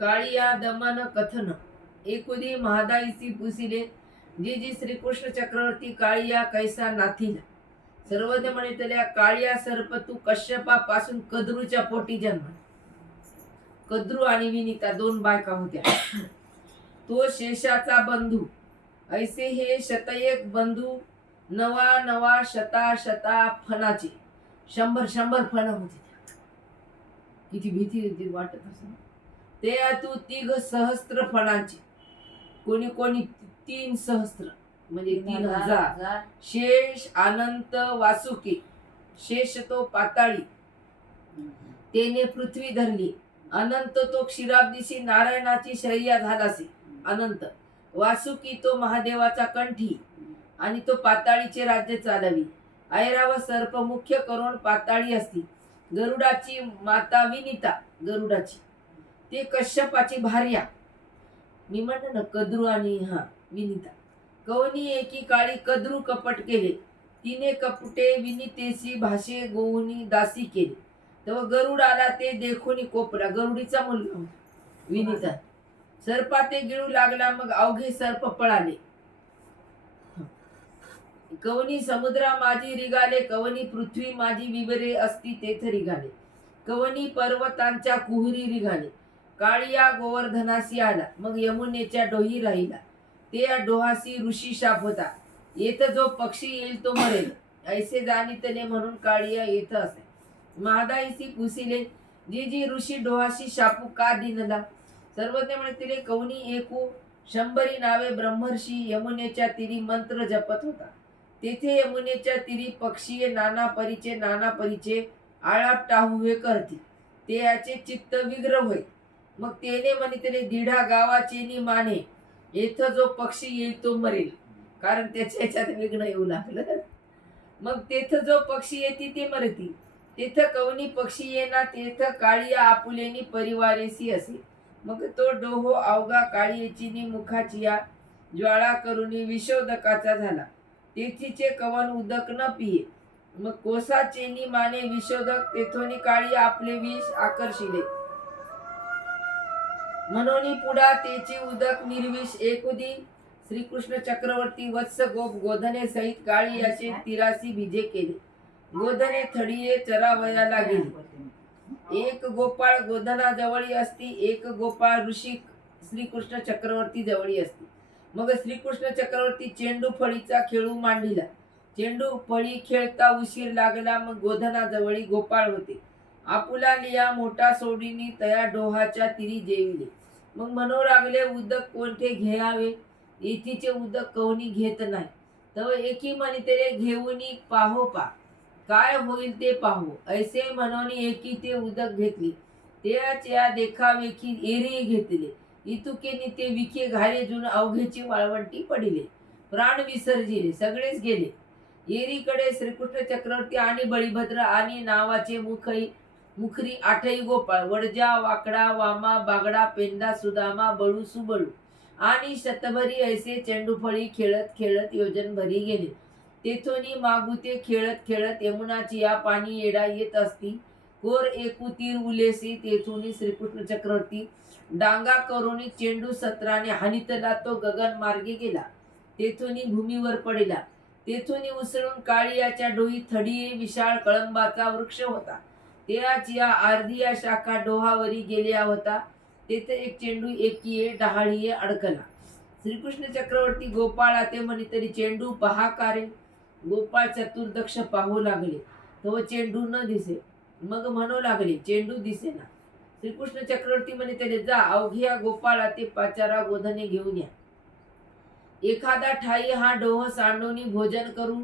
काळिया दमन कथन एकुदी महादाईसी पुसिले जी जी श्रीकृष्ण चक्रवर्ती काळिया कैसा नाथीला सर्वज्ञ म्हणितल्या काळिया सर्प तू कश्यपा पासून कद्रूच्या पोटी जन्म. कद्रू आणि विनिता दोन बायका होत्या. तो शेषाचा बंधू. ऐसे हे शतएक बंधू नवा नवा शता शता फणाचे. 100 फण होते. किती भीती वाटत असेल. ते तू तिघ सहस्त्र फणांचे. कोणी कोणी 3 सहस्त्र म्हणजे 3000. शेष अनंत वासुकी. शेष तो पाताळी तेने पृथ्वी धरली. अनंत तो क्षीराब्दीशी नारायणाची शय्या झालासी. अनंत वासुकी तो महादेवाचा कंठी आणि तो पाताळीचे राज्य चालवी. ऐराव सर्प मुख्य करून पाताळी असती. गरुडाची माता विनिता गरुडाची. ते कश्यपाची भार्या. मी म्हणलं ना कद्रू आणि विनिता. कवनी एकी काळी कद्रू कपट केले. तिने कपटे विनितेशी भाषे गोवनी दासी केली. तेव्हा गरुड आला ते देखोनी कोपला. गरुडीचा मुलगा होता विनिता. सर्पा ते गिळू लागला मग अवघे सर्प पळाले. कवनी समुद्रा माझी रिगाले. कवनी पृथ्वी माझी विवरे असती तेथ रिगाले. कवनी पर्वतांच्या कुहरी रिगाले. काळिया गोवर्धनासी आला मग यमुनेच्या डोही राहिला. ते डोहासी ऋषी शाप होता. येथ जो पक्षी येईल तो मरेल ऐसे जाणितले म्हणून काळिया येथ असे. महादाईसी पुसिले जी जी ऋषी डोहाशी शापू का दिनला. सर्वज्ञ म्हणते कवनी एकू 100 नावे ब्रह्मर्षी यमुनेच्या तिरी मंत्र जपत होता. तेथे यमुनेच्या तिरी पक्षी नाना परीचे आळाप टाहुवे करती. ते याचे चित्त विग्रह होय. मग तेने म्हणितले दीढा गावाचेनी माने. येथ जो पक्षी येईल तो मरेल. कारण त्याच्या याच्यात विघ्न येऊ लागलं. मग तेथ जो पक्षी येते ते मरती. तेथ कवनी पक्षी येना तेथ काळिया आपुलेनी परिवारेसी असे. मग तो डोहो अवघा काळियेची मुखाचिया ज्वाळा करुनी विशोदकाचा झाला. तेथीचे कवन उदक न पिये. मग कोसाचेनी माने विशोदक तेथोनी काळिया आपले विष आकर्षिले. म्हणून पुढा तेची उदक निर्विष. एकुदी श्रीकृष्ण चक्रवर्ती वत्स गोप गोधने सहित काळियाचे 83 भिजे केले. गोधने थडिये चरावयाला गेली. एक गोपाळ गोधना जवळी असती. एक गोपाळ ऋषी श्रीकृष्ण चक्रवर्ती जवळी असती. मग श्रीकृष्ण चक्रवर्ती चेंडू फळीचा खेळू मांडिला. चेंडू फळी खेळता उशीर लागला. मग गोधना जवळी गोपाळ होते. आपुला लिया मोठा सोडीनी तया डोहाच्या तिरी जेविले. मग म्हणू लागले उदक कोणते घ्यावे. येथीचे उदक कवनी घेत नाही. तर एकी म्हणितले घेऊनी पाहो पा काय होईल ते पाहू. ऐसे म्हणून एकी ते उदक घेतली. त्याच्या देखावेखी एरी घेतले. इतुकेनी ते विखे घारे जुन अवघेची वाळवंटी पडिले. प्राण विसर्जिले सगळेच गेले. एरीकडे श्रीकृष्ण चक्रवर्ती आणि बळीभद्र आणि नावाचे मुखरी 8 गोपाळ वडजा वाकडा वामा बागडा पेंडा सुदामा बळू सुबळू आणि शतभरी ऐसे चेंडूफळी खेळत खेळत योजनभरी गेले. तेथोनी मागुते खेळत खेळत यमुनाची या पाणी येडा येत असती. कोर एकू तीर उलेसी. तेथोनी श्रीकृष्ण चक्रवर्ती डांगा करोनी चेंडू सत्राने हानितला तो गगन मार्गे गेला. तेथोनी भूमीवर पडला. तेथोनी उसळून काळियाच्या डोही थडिये विशाळ कळंबाचा वृक्ष होता. त्याची या अर्धिया शाखा डोहावरी गेल्या होता. तेथे एक चेंडू एकीये डहाळीये अडकला. श्रीकृष्ण चक्रवर्ती गोपाळा ते म्हणितरी चेंडू पहा कारे. गोपाळ चतुर्दक्ष पाहू लागले तो चेंडू न दिसे. मग म्हणू लागले चेंडू दिसेना. श्रीकृष्ण चक्रवर्ती म्हणितले जा अवघ्या गोपाळा ते 5 गोधने घेऊन या. एखादा ठाई हा डोह सांडोनी भोजन करू.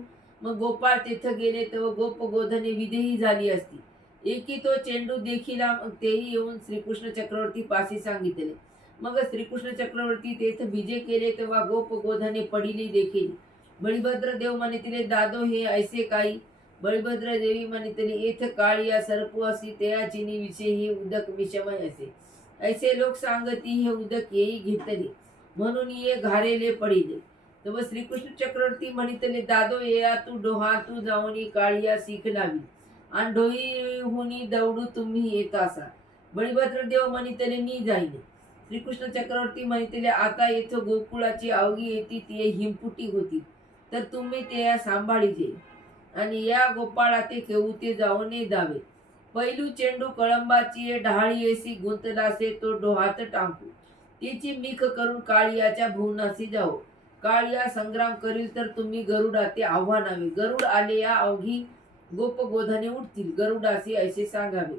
मग गोपाळ तेथ गेले तेव्हा गोप गोधने विदेही झाली असती. एकी तो चेंडू देखिला. मग तेही येऊन श्रीकृष्ण चक्रवर्ती पाशी सांगितले. मग श्रीकृष्ण चक्रवर्ती तेथ विजय केले तेव्हा गोप गोधने पडिली देखील. बळीभद्र देव म्हणितले दादो हे ऐसे काही. बळीभद्र देवी म्हणितले येथ काळिया सर्प असी तयाचिनी विषय हे उदक विषमय असे. ऐसे लोक सांगती हे उदक येई घेतले म्हणून ये घारेले पडिले. तेव्हा श्रीकृष्ण चक्रवर्ती म्हणितले दादो येया तू डोहा तू जाऊनी काळिया सीख लावी आणि डोही हुनी दौडू तुम्ही येत असा. बळीभद्र देव म्हणितले मी जाईले. श्रीकृष्ण चक्रवर्ती म्हणितले, आता येथं गोकुळाची अवघी येती ती हिमपुटी होती, तर तुम्ही ते सांभाळीजे आणि या गोपाळा ते केऊते जाऊने दावे. पैलू चेंडू कळंबाची ढाळी येसी गुंतलासे तो डोहात टाकू, तिची मीख करून काळियाच्या भुवनासी जाओ. काळिया संग्राम करील तर तुम्ही गरुडा ते आव्हानावे. गरुड आले या अवघी गोप गोधने उठतील, गरुडासी ऐसे सांगावे.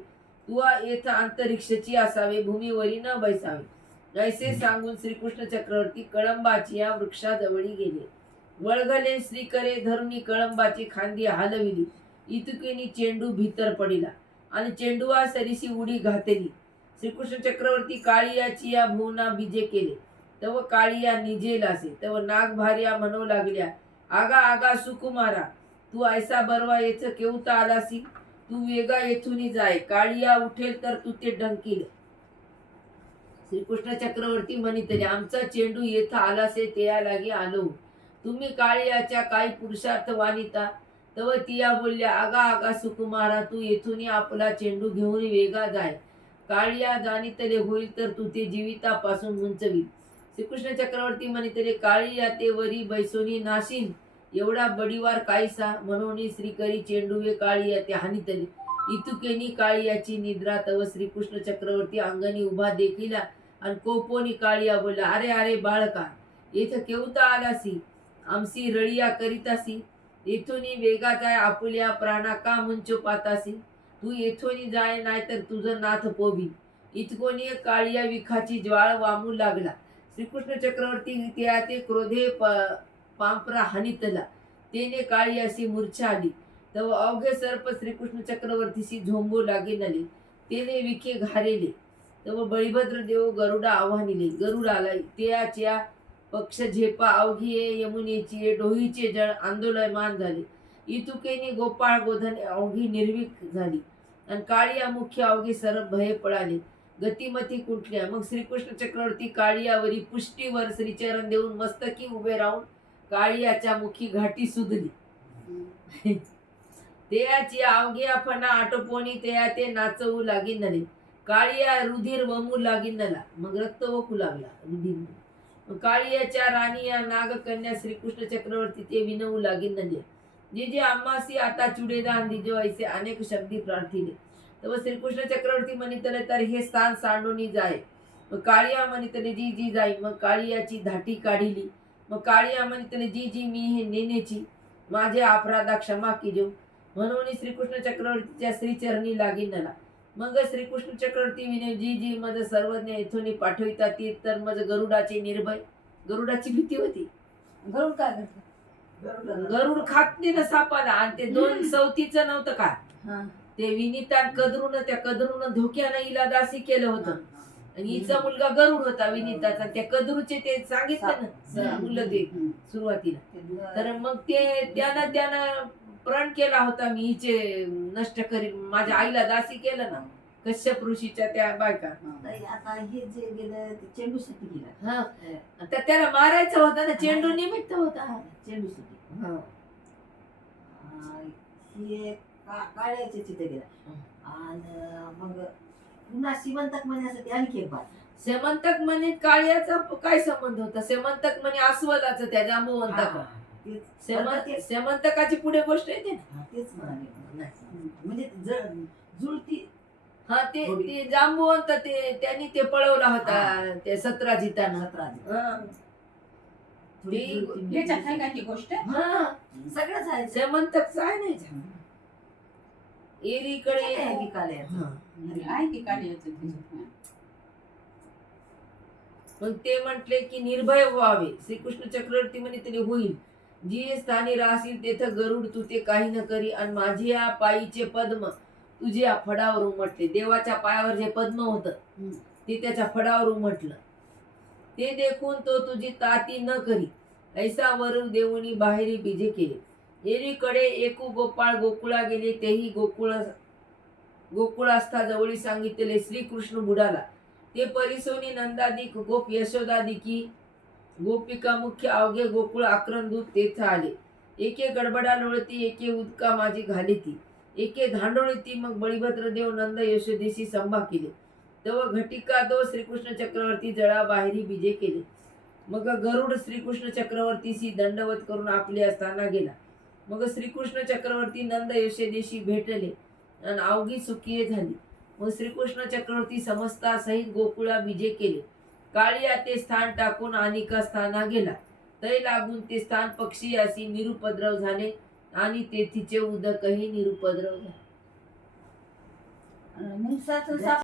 तुआ येथ अंतरिक्षची असावे, भूमीवरी न बैसावे. ऐसे सांगून श्रीकृष्ण चक्रवर्ती कळंबाची या वृक्षाजवळी गेले. वळगले श्रीकरे धरुणी कळंबाची खांदी हलविली. इतुकेनी चेंडू भीतर पडिला आणि चेंडूआ सरीसी उडी घातली. श्रीकृष्ण चक्रवर्ती काळियाची या भुवना बीजे केले. तव काळिया निजेल असे. तव नागभार्या म्हणू लागल्या, आगा आगा सुकुमारा, तू ऐसा बरवा येथ केवता आलासी. तू वेगा येथून जाय, काळिया उठेल तर तू ते डंकील. श्रीकृष्ण चक्रवर्ती म्हणितले, आमचा चेंडू येथ आलासे तेया लागी आलो. तुम्ही काळियाच्या काही पुरुषार्थ वानिता. तव तिया बोलल्या, आगा आगा सुकुमारा, तू येथून आपला चेंडू घेऊन वेगा जाय. काळिया जाणीतले होईल तर तू ते जीवितापासून मुंचवी. श्रीकृष्ण चक्रवर्ती म्हणितले, काळिया ते वरी बैसोनी नाशीन, एवढा बडीवार कायसा. म्हणून श्रीकरी चेंडूवे काळिया ते हानितले. इतुकेनी काळियाची निद्रा. तव श्रीकृष्ण चक्रवर्ती अंगणी उभा देखिला आणि कोपोनी काळिया बोलला, अरे अरे बाळका, येथ केवता आलासी, आमसी रळिया करीतासी. येथूनी वेगा जाय, आपुल्या प्राणा का मुंचो पातासी. तू येथूनी जाय, नाहीतर तुझं नाथ पोवी. इतकोनी काळिया विखाची ज्वाळ वामू लागला. श्रीकृष्ण चक्रवर्ती त्या ते क्रोधे पांपरा हानितला. तेने काळियासी मूर्छा आली. तव अवघे सर्प श्रीकृष्ण चक्रवर्तीशी झोंबू लागिनले. तेने विखे घारेले. तव बळीभद्र देव गरुडा आव्हानिले. गरुड आला. त्याच्या पक्ष झेपा अवघी यमुनेची डोहीचे जळ आंदोलनमान झाले. इतुकेनी गोपाळ गोधन अवघी निर्वीक झाली आणि काळिया मुख्य अवघी सरप भये पळाले. गतिमती कुठल्या. मग श्रीकृष्ण चक्रवर्ती काळियावरी पुष्टीवर श्रीचरण देऊन मस्तकी उभे राहून काळियाच्या मुखी घाटी सुधली. तेयाची अवघी फणा आटोपोनी तेया ते नाचवू लागिनले. काळिया रुधिर वमू लागिनला. मग रक्त वकू लागला रुधिर. काळियाच्या राणीया नागकन्या श्रीकृष्ण चक्रवर्ती ते विनवू लागिनले. जे जे आम्हासी आता चुडेदान दिजो ऐसे अनेक शब्दी प्रार्थिले. तर श्रीकृष्ण चक्रवर्ती म्हणितले, तर हे स्थान सांडोनी जाय. मग काळिया म्हणितले, जी जी जाई. मग काळियाची धाटी काढिली. मग काळिया म्हणितले, जी जी मी हे नेनेची, माझे अपराधा क्षमा कीजो. म्हणून श्रीकृष्ण चक्रवर्तीच्या श्रीचरणी लागिनला. मग श्रीकृष्ण चक्रवर्ती विनय, जी जी मज सर्वज्ञ येथून पाठविता ती, तर मज गरुडाची निर्भय. गरुडाची भीती होती. गरुड काय करतो? गरुड खात नाही ना सापाला. आणि ते 2 सवतीचं नव्हतं का, हा. ते विनीता कदरून, त्या कदरून धोक्यानं हिला दासी केलं होतं. आणि हिचा मुलगा गरुड होता विनीताचा. त्या कदरूचे ते सांगितलं ना मुलं ते सुरुवातीला. तर मग ते त्यानं प्रण केला होता, मी हिचे नष्ट करीन. माझ्या आईला दासी केलं ना कश्यप ऋषीच्या त्या बायका. आता हे जे गेलं ते चेंडूसाठी गेलं. हा, तर त्याला मारायचं होतं ना, चेंडू निमित्त होता. चेंडूसाठी हा. हे काळ्याच्या तिथे गेला. आणि मग पुन्हा सीमंतक म्हणण्यासाठी आणखी एक बात. सेमंतक म्हणे काळ्याचा काय संबंध होता? सेमंतक म्हणे अस्वलाचं, त्या जांबुवंताक. सेमंतकाची पुढे गोष्ट येते ना. तेच म्हणाले. म्हणजे जुळती. हा, ते जांबुवंत त्यांनी ते पळवला होता ते सत्राजितानं. याच्यात आहे का ती गोष्ट? हा, सगळंच आहे. सेमंतकचं आहे नाही. एरीकडे आहे की काळ्या. आहे की काळ्याचं त्याच्यात? मग ते म्हटले की निर्भय व्हावे. श्रीकृष्ण चक्रवर्ती म्हणे तरी होईल. जी स्थानी राहशील तेथे गरुड तू ते काही न करी. आणि माझी या पायीचे पद्म तुझ्या फडावर उमटले. देवाच्या पायावर जे पद्म होतं ते त्याच्या फडावर उमटलं. ते देखून तो तुझी ताती न करी. ऐसा वरू देऊनी बाहेरी बीजे केले. एरीकडे एकू गोपाळ गोकुळा गेले. तेही गोकुळास्था जवळी सांगितले श्रीकृष्ण बुडाला. ते परिसोनी नंदादिक गोप यशोदादिकी गोपिका मुख्य अवघे गोकुळ आक्रंदूत तेथ आले. एके गडबडा लोळती, एके उदका माझी घाली ती. एके धांडोळी ती. मग बळीभद्र देव नंद यशोदेशी संभा केले. तेव्हा घटिका दो श्रीकृष्ण चक्रवर्ती जळा बाहेरी बीजे केले. मग गरुड श्रीकृष्ण चक्रवर्तीशी दंडवत करून आपले असताना गेला. मग श्रीकृष्ण चक्रवर्ती नंद यशोदेशी भेटले आणि अवघी सुखीये झाली. मग श्रीकृष्ण चक्रवर्ती समस्ता सहित गोकुळा बीजे केले. काळिया ते स्थान टाकून अनिका स्थाना गेला. तै लागून ते स्थान पक्षी अशी निरुपद्रव झाले आणि तेथीचे उदकही निरुपद्रव झाले. मुसाचं साप